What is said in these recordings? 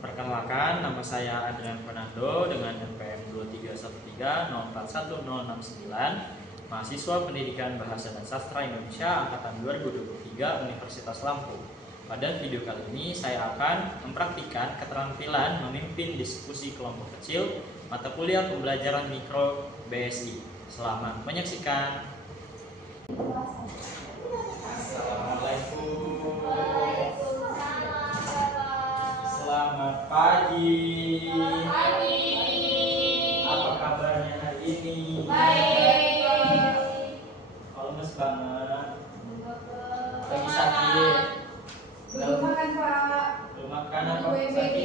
Perkenalkan, nama saya Adrian Fernando dengan NPM 231304169, mahasiswa Pendidikan Bahasa dan Sastra Indonesia angkatan 2023 Universitas Lampung. Pada video kali ini saya akan mempraktikkan keterampilan memimpin diskusi kelompok kecil mata kuliah pembelajaran mikro BSI. Selamat menyaksikan. Assalamualaikum. Selamat pagi. Selamat pagi. Apa kabarnya hari ini? Baik. Kalau lemes banget. Lagi Semangat. sakit. Belum makan Pak. Belum makan apa Nunggu sakit? MPG.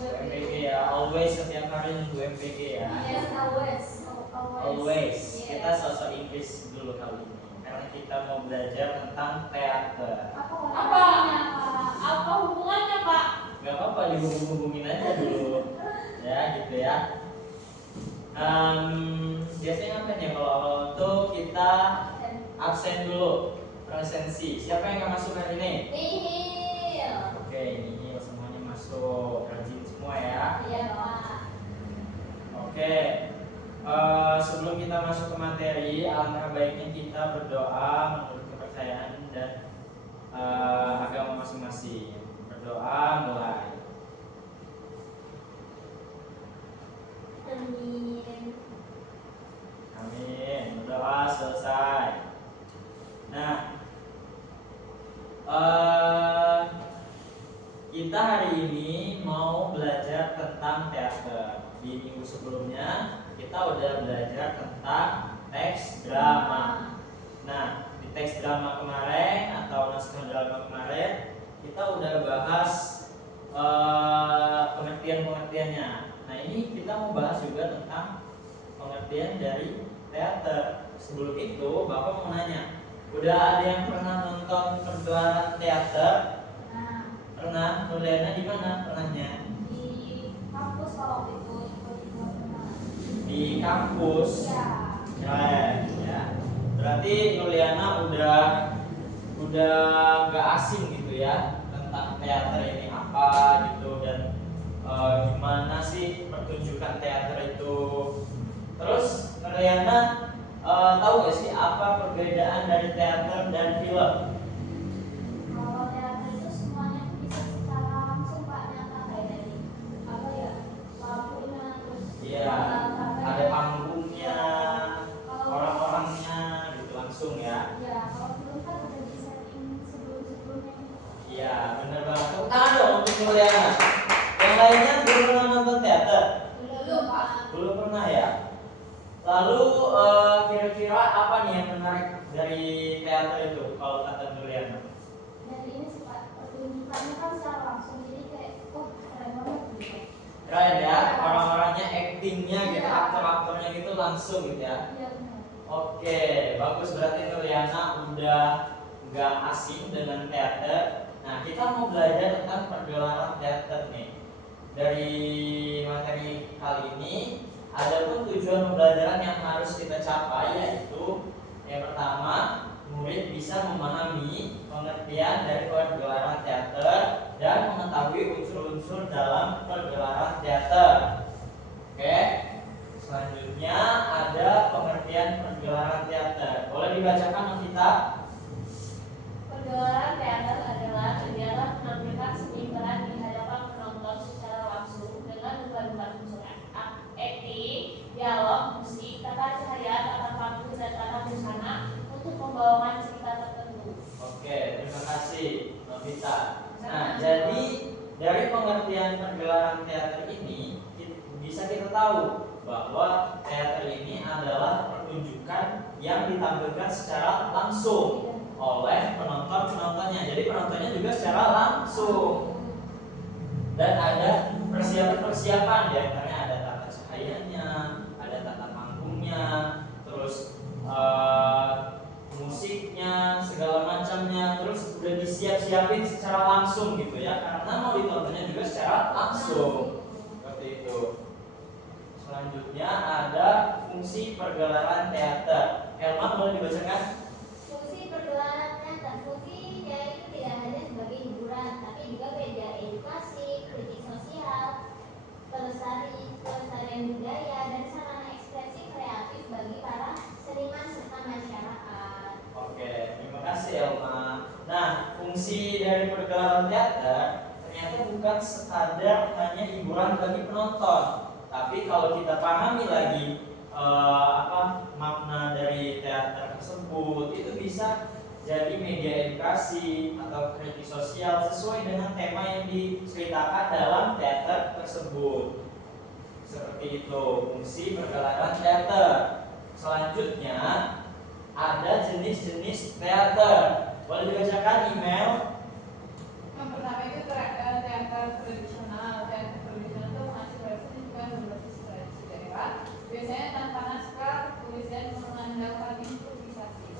MPG ya. Always setiap hari nunggu MPG ya. Yes, always. Always. Yes. Kita sosok Inggris dulu kali ini karena kita mau belajar tentang teater. Apa hubungannya, Pak? Gak apa-apa, dihubung-hubungin aja dulu. Ya gitu ya. Biasanya apa nih kalau awal tuh kita absen dulu, presensi. Siapa yang nggak masuk hari ini? Nihil. Oke, ini semuanya masuk, rajin semua ya. Iya, Pak. Oke, sebelum kita masuk ke materi, alangkah baiknya kita berdoa menurut kepercayaan dan agama masing-masing. Berdoa mulai. Amin. Amin. Berdoa selesai. Nah, kita hari ini mau belajar tentang teater. Di minggu sebelumnya kita udah belajar tentang teks drama. Nah, di teks drama kemarin atau naskah drama kemarin kita udah bahas pengertian-pengertiannya. Nah, ini kita mau bahas juga tentang pengertian dari teater. Sebelum itu, Bapak mau nanya, udah ada yang pernah nonton pergelaran teater? Nah, Pernah? Nuliana di mana pernahnya? di kampus kalau itu pernah. Di kampus. Iya. Keren, ya. Berarti Nuliana udah nggak asing gitu ya tentang teater ini apa gitu dan gimana sih pertunjukan teater itu. Terus Nuliana tahu gak sih apa perbedaan dari teater dan film? Kalau teater itu semuanya bisa secara langsung, Pak, nyata kayak dari apa ya, lampunya terus Iya, ada panggungnya, orang-orangnya gitu langsung ya. Ya, kalau film kan udah di setting sebelum-sebelumnya gitu. Iya, benar banget. Tepuk tangan dong untuk Nuliana. Yang lainnya belum pernah nonton teater? Belum, Pak. Belum pernah ya. Lalu kira-kira apa nih yang menarik dari teater itu kalau kata Nuliana? Dari ini sih, Pak, pertunjukannya kan secara langsung, jadi kayak keren banget gitu. Keren ya, orang-orangnya, actingnya gitu, aktor-aktornya gitu langsung gitu ya. Iya, benar. Oke, bagus, berarti Nuliana udah nggak asing dengan teater. Nah, kita mau belajar tentang pergelaran teater nih. Dari materi kali ini, ada pun tujuan pembelajaran yang harus kita capai, yaitu yang pertama, murid bisa memahami pengertian dari pergelaran teater dan mengetahui unsur-unsur dalam pergelaran teater. Oke. Selanjutnya ada pengertian pergelaran teater. Boleh dibacakan Novita? Pergelaran teater adalah kegiatan menampilkan seni peran di hadapan penonton secara langsung dengan bukan unsur acting, dialog, musik, tata cahaya, tata panggung, dan tata busana untuk membawakan cerita tertentu. Oke, terima kasih Novita. Nah, jadi dari pengertian pergelaran teater ini bisa kita tahu bahwa teater ini adalah pertunjukan yang ditampilkan secara langsung oleh penontonnya. Jadi penontonnya juga secara langsung. Dan ada persiapan-persiapan, di antaranya ada tata cahayanya, ada tata panggungnya, terus musiknya, segala macamnya, terus udah disiap-siapin secara langsung gitu ya, karena mau ditontonnya juga secara langsung. Seperti itu. Selanjutnya ada fungsi pergelaran teater. Elma boleh dibacakan? Fungsi pergelaran teater, fungsinya itu tidak hanya sebagai hiburan, tapi juga media edukasi, kritik bukan sekadar hanya hiburan bagi penonton, tapi kalau kita pahami lagi makna dari teater tersebut, itu bisa jadi media edukasi atau kritik sosial sesuai dengan tema yang diceritakan dalam teater tersebut. Seperti itu fungsi pergelaran teater. Selanjutnya ada jenis-jenis teater. Boleh dibacakan email? Yang pertama itu teater tradisional. Teater tradisional itu masih berbasis juga berbasis tradisi daerah. Biasanya tanpa naskah, tulis dan mengandalkan improvisasi.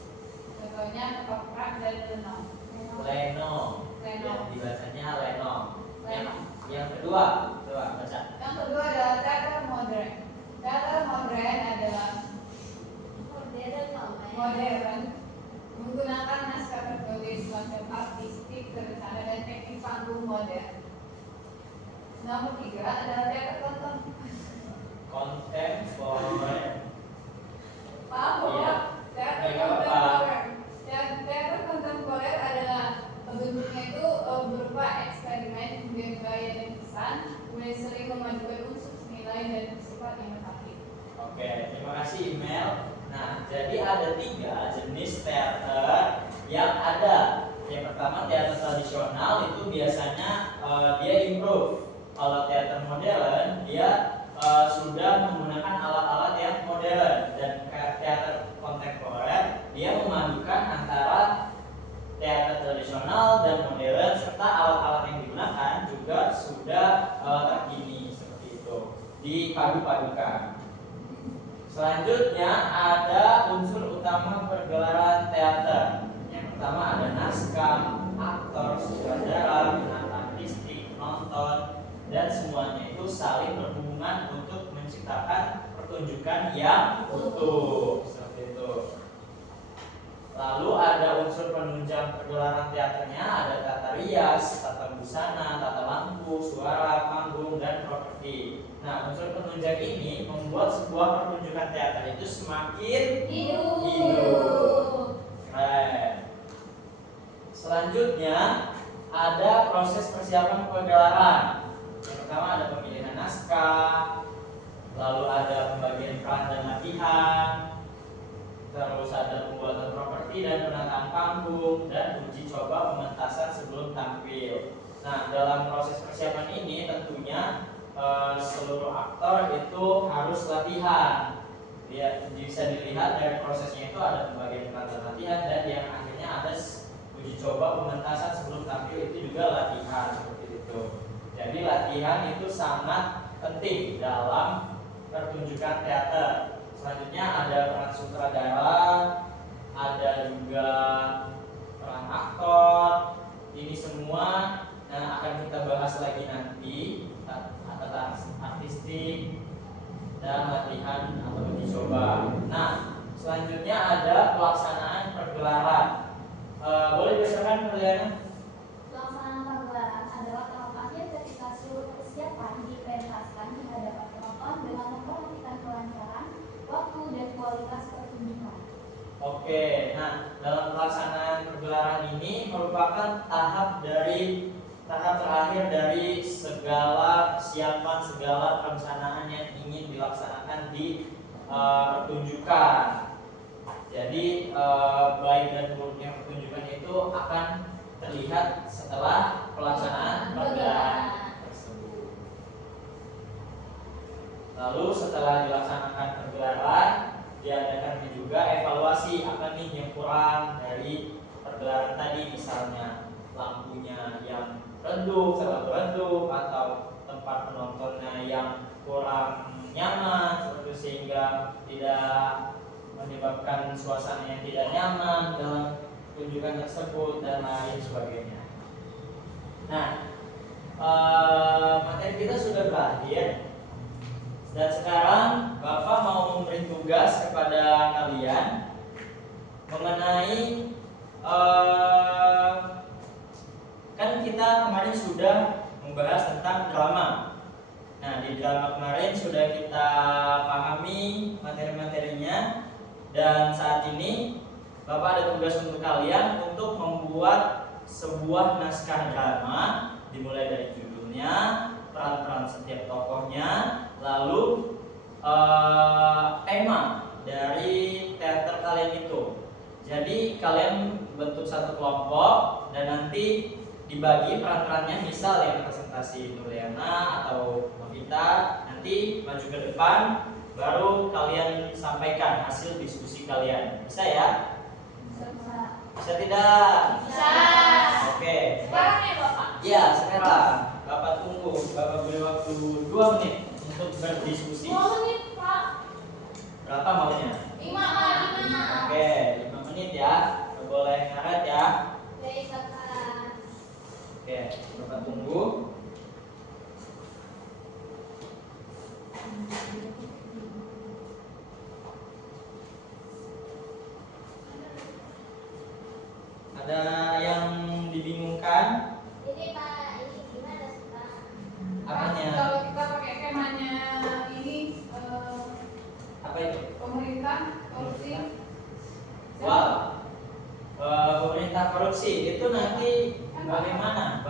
Contohnya ketoprak dan lenong. Lenong. Lenong. Dibacanya lenong. Lenong. Yang kedua, coba baca. Yang kedua adalah teater modern. Teater modern adalah modern, menggunakan naskah tertulis, konsep artistik, terencana dan teknik panggung modern. Nomor 3 adalah teater Kontemporer. Maaf Iya. teater Nggak apa-apa. kontemporer. Teater kontemporer adalah bentuknya itu berupa eksperimen dengan gaya dan pesan, kemudian sering memadukan unsur nilai dan bersifat inovatif. Oke, terima kasih email. Nah, jadi ada 3 jenis teater yang ada. Yang pertama teater tradisional, itu biasanya dia improve. Kalau teater modern dia sudah menggunakan alat-alat yang modern, dan teater kontemporer dia memadukan antara teater tradisional dan modern, serta alat-alat yang digunakan juga sudah terkini, seperti itu, dipadu-padukan. Selanjutnya ada unsur utama pergelaran teater. Yang pertama ada naskah, aktor, sutradara, penata artistik, penonton, dan semuanya itu saling berhubungan untuk menciptakan pertunjukan yang utuh, seperti itu. Lalu ada unsur penunjang pergelaran teaternya, ada tata rias, tata busana, tata lampu, suara, panggung, dan properti. Nah, unsur penunjang ini membuat sebuah pertunjukan teater itu semakin hidup. Keren. Selanjutnya ada proses persiapan pergelaran. Yang pertama ada pemilihan naskah, lalu ada pembagian peran dan latihan, terus ada pembuatan properti dan penataan panggung, dan uji coba pementasan sebelum tampil. Nah, dalam proses persiapan ini tentunya seluruh aktor itu harus latihan. Dia bisa dilihat dari prosesnya itu ada pembagian peran dan latihan, dan yang akhirnya ada uji coba pementasan sebelum tampil, itu juga latihan, seperti itu. Jadi latihan itu sangat penting dalam pertunjukan teater. Selanjutnya ada peran sutradara, ada juga peran aktor. Ini semua akan kita bahas lagi nanti, tata artistik dan latihan atau uji coba. Nah, selanjutnya ada pelaksanaan pergelaran. Boleh dibacakan Juliana? Pelaksanaan pergelaran adalah tahapannya ketika seluruh persiapan dipentaskan di hadapan penonton dengan memperhatikan kelancaran, waktu, dan kualitas pertunjukan. Oke, nah dalam pelaksanaan pergelaran ini merupakan tahap terakhir dari segala persiapan, segala perencanaan yang ingin dilaksanakan di pertunjukan. Jadi baik dan buruknya pertunjukan itu akan terlihat setelah pelaksanaan pergelaran tersebut. Lalu setelah dilaksanakan pergelaran, diadakan juga evaluasi apa nih yang kurang dari pergelaran tadi, misalnya lampunya yang redup, terlalu redup, atau tempat penontonnya yang kurang nyaman, seperti sehingga tidak menyebabkan suasana yang tidak nyaman dalam pertunjukan tersebut, dan lain sebagainya. Nah, materi kita sudah berakhir, dan sekarang Bapak mau memberi tugas kepada kalian mengenai kan kita kemarin sudah membahas tentang drama. Nah, di drama kemarin sudah kita pahami materi-materinya, dan saat ini Bapak ada tugas untuk kalian untuk membuat sebuah naskah drama, dimulai dari judul, dibagi peran-perannya, misal yang presentasi Nuliana atau Novita, nanti maju ke depan baru kalian sampaikan hasil diskusi kalian. Bisa ya? Bisa tidak? Bisa. Oke. Sekarang ya Bapak. Ya, sekarang Bapak tunggu. Bapak beri waktu 2 menit untuk berdiskusi. 2 menit Pak. Berapa maunya? 5 Pak, 5. Oke, 5 menit ya. Nggak boleh ngaret ya. Baik, Bapak. Oke, Bapak tunggu. Ada yang dibingungkan? Ini Pak, ini gimana sih Pak? Apanya? Kalau kita pakai temanya ini Apa itu? pemerintah korupsi. Wow. Pemerintah korupsi itu nanti bagaimana?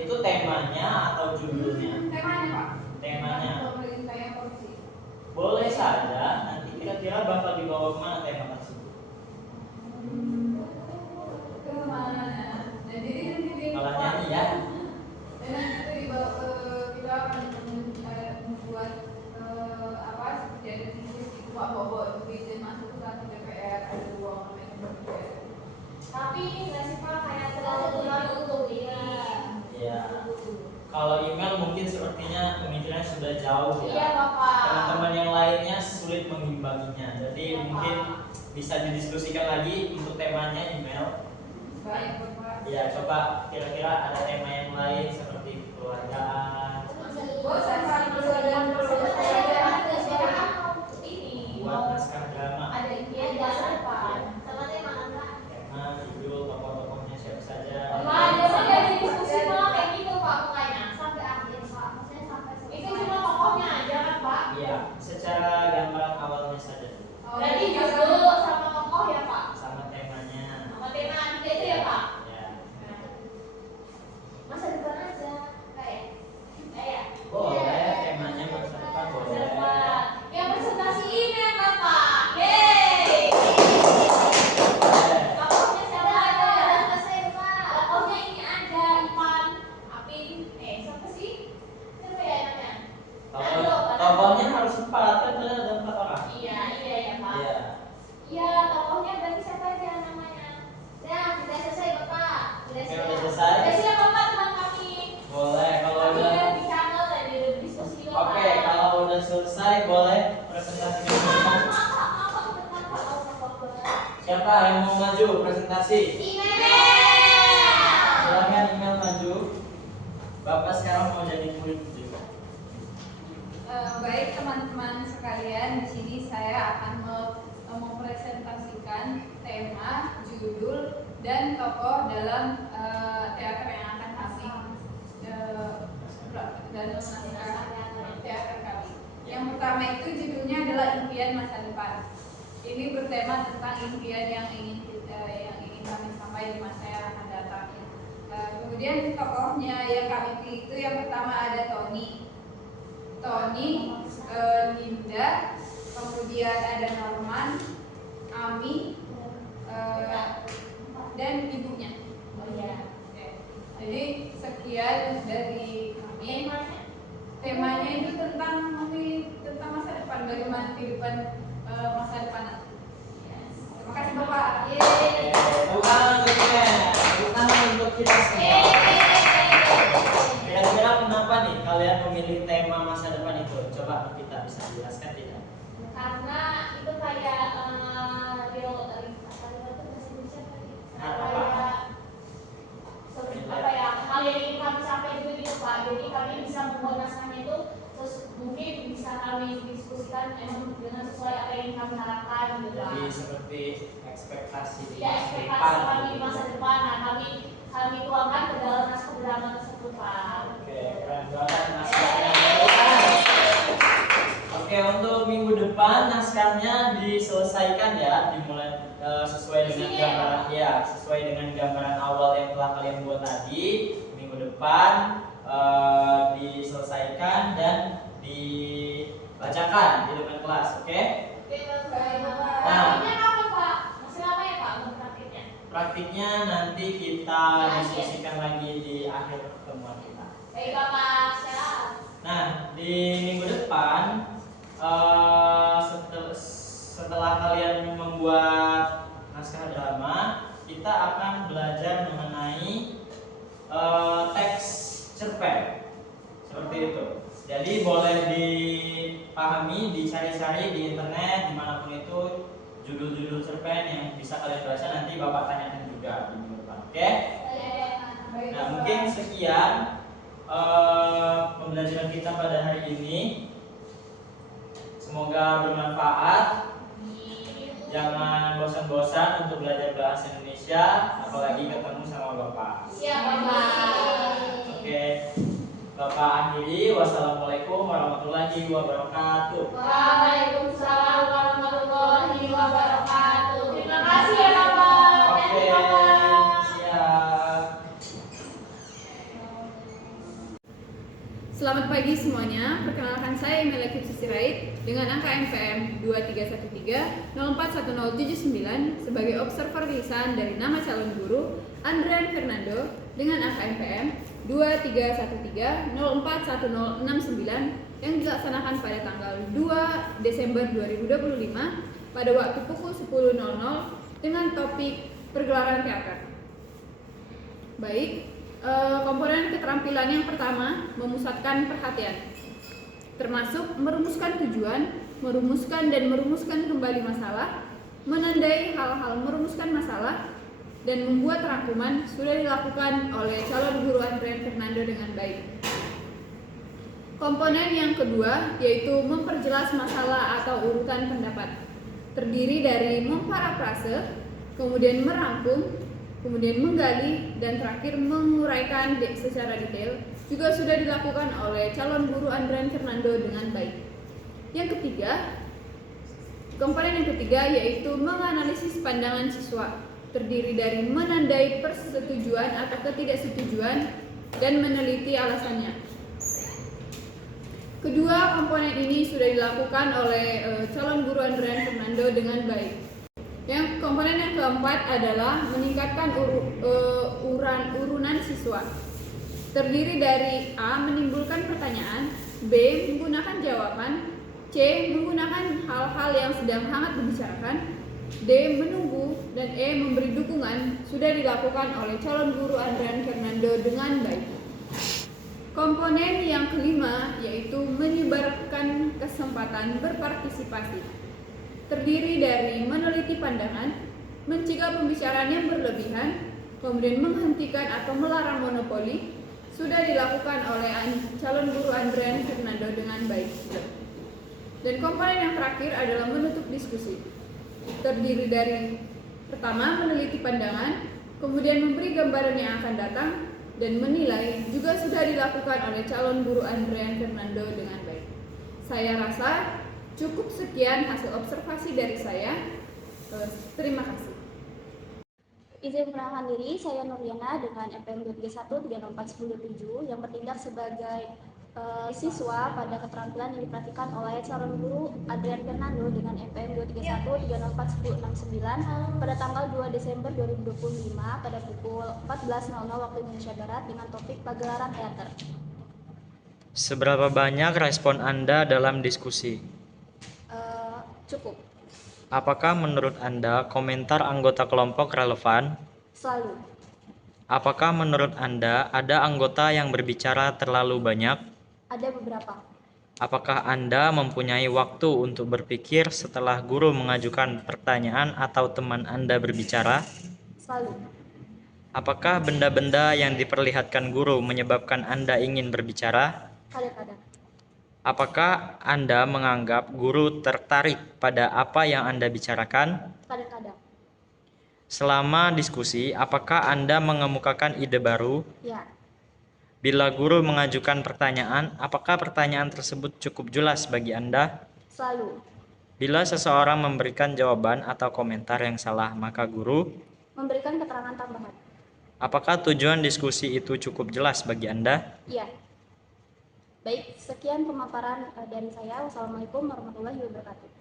Itu temanya atau judulnya? Temanya Pak. Temanya. Pemerintah yang korupsi. Boleh saja. Nanti kira-kira bakal dibawa kemana tema tersebut? Kemana? Dan jadi nanti Malah nyanyi ya. Dan nanti itu dibawa ke kita akan membuat apa seperti ada di Pak Bobo itu izin masuk ke DPR, ada ruang namanya DPR. Tapi ini nggak sih Pak kayak terlalu untuk ini. Iya. Kalau email mungkin sepertinya pemikirannya sudah jauh Iya ya. Bapak. Teman-teman yang lainnya sulit mengimbanginya. Jadi Iya, mungkin Pak. bisa didiskusikan lagi untuk temanya email. Baik Bapak. Ya, coba kira-kira ada tema yang lain seperti keluargaan, Bosan Pak, dan Ini buat naskah drama, ada impian masa depan. Sama tema kan Pak? tema, judul, tokoh-tokohnya siapa saja. Pak, biasanya dari diskusi malah kayak gitu Pak makanya. Sampai akhir Pak, maksudnya sampai selesai. Itu cuma tokohnya aja kan Pak. Iya, secara gambaran awalnya saja Berarti judul sama tokoh ya Pak. sama temanya. Sama tema tiga itu ya Pak. Ya. Masa depan aja. Kayak Boleh, temanya masa depan masa boleh. depan. Yang presentasi ini ya Bapak. Yeay. Boleh. Tokohnya siapa aja? Udah selesai Pak. Tokohnya ini aja Ipan, Apin, siapa sih? Siapa ya namanya? Tokohnya harus 4, kan ada 4 orang. Iya ya Pak. Iya. Iya, tokohnya berarti siapa aja namanya? Sudah selesai Bapak. Oke, udah selesai. Udah siap Bapak teman kami. Boleh, kalau Kami udah. udah di channel dan di diskusi Bapak. Oke, kalau udah selesai boleh presentasi ke depan. Siapa yang mau maju presentasi? Silakan email maju. Bapak sekarang mau jadi murid juga. Baik teman-teman sekalian, di sini saya akan mempresentasikan tema, judul, dan tokoh dalam teater yang akan kami dalam naskah teater kami. Yang pertama itu judulnya adalah Impian Masa Depan. Ini bertema tentang impian yang ingin kami sampai di masa yang akan datang. Kemudian tokohnya yang kami pilih itu yang pertama ada Tony, Linda, kemudian ada Norman, Ami, dan ibunya. Oh iya. Oke. Jadi sekian dari kami. Temanya itu tentang memilih tentang masa depan, bagaimana kehidupan masa depan nanti. Terima kasih Bapak. Oke, tepuk tangan untuknya. Tepuk tangan untuk kita semua. Kira-kira kenapa nih kalian memilih tema masa depan itu? Coba kita bisa jelaskan tidak? Karena itu kayak real apa ya hal yang ingin kami capai gitu Pak. Jadi kami bisa membuat naskahnya itu terus mungkin bisa kami diskusikan emang dengan sesuai apa yang kami harapkan gitu. Jadi seperti ekspektasi di Ya masa ekspektasi depan. kami di masa depan. Nah kami tuangkan ke dalam naskah drama tersebut Pak. Oke, keren banget naskahnya. Oke, untuk minggu depan naskahnya diselesaikan ya, dimulai sesuai dengan gambaran ya, sesuai dengan gambaran awal yang telah kalian buat tadi. Minggu depan diselesaikan dan dibacakan di depan kelas, oke? Oke Bapak. Nah. Praktiknya kapan Pak? Masih lama ya Pak untuk praktiknya? Praktiknya nanti kita diskusikan lagi di Jadi boleh dipahami, dicari-cari di internet dimanapun itu judul-judul cerpen yang bisa kalian baca, nanti Bapak tanyakan juga di minggu depan. Oke? Nah, mungkin sekian pembelajaran kita pada hari ini. Semoga bermanfaat. Jangan bosan-bosan untuk belajar bahasa Indonesia, apalagi ketemu sama Bapak. Siap, Bapak. Oke, Bapak akhiri. Wassalamualaikum warahmatullahi wabarakatuh. Waalaikumsalam warahmatullahi wabarakatuh. Terima kasih ya, Bapak. Oke, siap. Selamat pagi semuanya, perkenalkan saya Emilia Kipsi Sirait dengan angka MPM 2313-041079 sebagai observer lisan dari nama calon guru Andrian Fernando dengan angka MPM 2313-041069 yang dilaksanakan pada tanggal 2 Desember 2025 pada waktu pukul 10.00 dengan topik pergelaran teater. Baik, komponen keterampilan yang pertama memusatkan perhatian, termasuk merumuskan tujuan, merumuskan dan merumuskan kembali masalah, menandai hal-hal merumuskan masalah, dan membuat rangkuman sudah dilakukan oleh calon guru Andrian Fernando dengan baik. Komponen yang kedua yaitu memperjelas masalah atau urutan pendapat, terdiri dari memparafrase, kemudian merangkum, kemudian menggali, dan terakhir menguraikan secara detail juga sudah dilakukan oleh calon guru Andrian Fernando dengan baik. Yang ketiga, komponen yang ketiga yaitu menganalisis pandangan siswa, terdiri dari menandai persetujuan atau ketidaksetujuan dan meneliti alasannya. Kedua komponen ini sudah dilakukan oleh calon guru Andrian Fernando dengan baik. Yang komponen yang keempat adalah meningkatkan urunan siswa, terdiri dari A. menimbulkan pertanyaan, B. menggunakan jawaban, C. menggunakan hal-hal yang sedang hangat dibicarakan, D. menunggu, dan E. memberi dukungan sudah dilakukan oleh calon guru Andrian Fernando dengan baik. Komponen yang kelima yaitu menyebarkan kesempatan berpartisipasi, terdiri dari meneliti pandangan, mencegah pembicaraan yang berlebihan, kemudian menghentikan atau melarang monopoli, sudah dilakukan oleh calon guru Andrian Fernando dengan baik. Dan komponen yang terakhir adalah menutup diskusi, terdiri dari pertama meneliti pandangan, kemudian memberi gambaran yang akan datang, dan menilai juga sudah dilakukan oleh calon guru Andrian Fernando dengan baik. Saya rasa cukup sekian hasil observasi dari saya. Terima kasih. Izin perkenalkan diri, saya Nuriana dengan MPM 231-304-10-7 yang bertindak sebagai siswa pada keterampilan yang diperhatikan oleh calon guru Andrian Fernando dengan MPM 231-304-1069 pada tanggal 2 Desember 2025 pada pukul 14.00 waktu Indonesia Barat dengan topik pagelaran teater. Seberapa banyak respon Anda dalam diskusi? Cukup. Apakah menurut Anda komentar anggota kelompok relevan? Selalu. Apakah menurut Anda ada anggota yang berbicara terlalu banyak? Ada beberapa. Apakah Anda mempunyai waktu untuk berpikir setelah guru mengajukan pertanyaan atau teman Anda berbicara? Selalu. Apakah benda-benda yang diperlihatkan guru menyebabkan Anda ingin berbicara? Kadang-kadang. Apakah Anda menganggap guru tertarik pada apa yang Anda bicarakan? Kadang-kadang. Selama diskusi, apakah Anda mengemukakan ide baru? Ya. Bila guru mengajukan pertanyaan, apakah pertanyaan tersebut cukup jelas bagi Anda? Selalu. Bila seseorang memberikan jawaban atau komentar yang salah, maka guru Memberikan keterangan tambahan. apakah tujuan diskusi itu cukup jelas bagi Anda? Ya. Baik, sekian pemaparan dari saya. Wassalamualaikum warahmatullahi wabarakatuh.